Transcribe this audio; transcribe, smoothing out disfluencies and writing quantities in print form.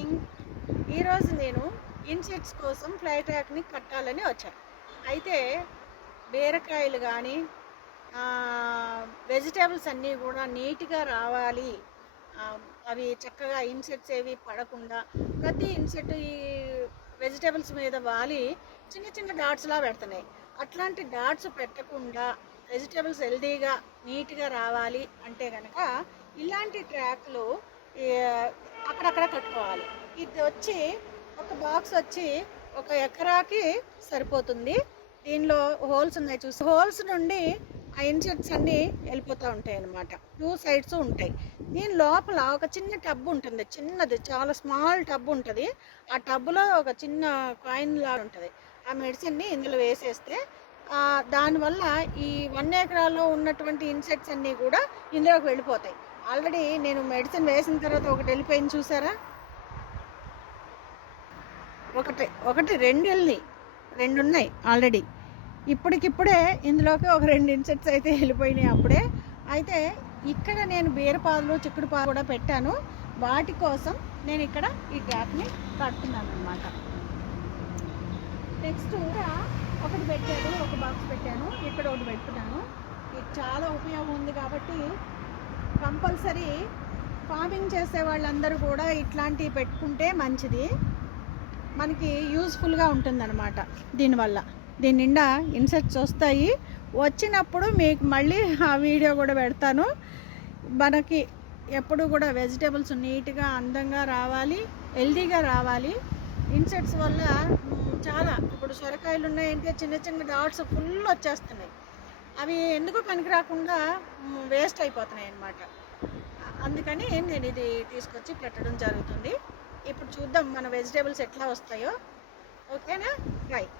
Morning. ఈరోజు నేను insects కోసం ఫ్లై ట్రాక్ని కట్టాలని వచ్చాను. అయితే బీరకాయలు కానీ వెజిటేబుల్స్ అన్నీ కూడా నీట్గా రావాలి, అవి చక్కగా ఇన్సెక్ట్స్ ఏవి పడకుండా ప్రతి ఇన్సెక్ట్ ఈ వెజిటేబుల్స్ మీద వాలి చిన్న చిన్న డాట్స్లా పెడుతున్నాయి. అట్లాంటి డాట్స్ పెట్టకుండా వెజిటేబుల్స్ హెల్దీగా నీట్గా రావాలి అంటే కనుక ఇలాంటి ట్రాక్లు అక్కడక్కడ కట్టుకోవాలి. ఇది వచ్చి ఒక బాక్స్ వచ్చి 1 ఎకరాకి సరిపోతుంది. దీనిలో హోల్స్ ఉన్నాయి, చూసి హోల్స్ నుండి ఆ ఇన్సెక్ట్స్ అన్నీ వెళ్ళిపోతూ ఉంటాయి అన్నమాట. 2 సైడ్స్ ఉంటాయి. దీని లోపల ఒక చిన్న టబ్ ఉంటుంది, చిన్నది, చాలా స్మాల్ టబ్ ఉంటుంది. ఆ టబ్లో ఒక చిన్న కాయిన్ లాగా ఉంటుంది. ఆ మెడిసిన్ని ఇందులో వేసేస్తే దానివల్ల ఈ 1 ఎకరాలో ఉన్నటువంటి ఇన్సెక్ట్స్ అన్నీ కూడా ఇందులోకి వెళ్ళిపోతాయి. ఆల్రెడీ నేను మెడిసిన్ వేసిన తర్వాత ఒకటి వెళ్ళిపోయింది, చూసారా? ఒకటి 2 వెళ్ళినాయి, 2 ఉన్నాయి ఆల్రెడీ. ఇప్పటికిప్పుడే ఇందులోకి ఒక 2 ఇన్సెక్ట్స్ అయితే వెళ్ళిపోయినాయి అప్పుడే. అయితే ఇక్కడ నేను బీరపాదులు, చిక్కుడుపాదు కూడా పెట్టాను. వాటి కోసం నేను ఇక్కడ ఈ ట్రాప్ని కడుతున్నాను అనమాట. నెక్స్ట్ ఒకటి పెట్టాను, ఒక బాక్స్ పెట్టాను, ఇక్కడ ఒకటి పెట్టుకున్నాను. ఇది చాలా ఉపయోగం ఉంది కాబట్టి కంపల్సరీ ఫార్మింగ్ చేసే వాళ్ళందరూ కూడా ఇట్లాంటివి పెట్టుకుంటే మంచిది, మనకి యూజ్ఫుల్గా ఉంటుందన్నమాట. దీనివల్ల దీని నిండా ఇన్సెక్ట్స్ వస్తాయి. వచ్చినప్పుడు మీకు మళ్ళీ ఆ వీడియో కూడా పెడతాను. మనకి ఎప్పుడు కూడా వెజిటేబుల్స్ నీట్గా అందంగా రావాలి, హెల్దీగా రావాలి. ఇన్సెక్ట్స్ వల్ల చాలా, ఇప్పుడు సొరకాయలు ఉన్నాయంటే చిన్న చిన్న డాట్స్ ఫుల్ వచ్చేస్తున్నాయి. అవి ఎందుకు పనికి రాకుండా వేస్ట్ అయిపోతున్నాయి అన్నమాట. అందుకని నేను ఇది తీసుకొచ్చి పెట్టడం జరుగుతుంది. ఇప్పుడు చూద్దాం మన వెజిటేబుల్స్ ఎట్లా వస్తాయో. ఓకేనా? రైట్.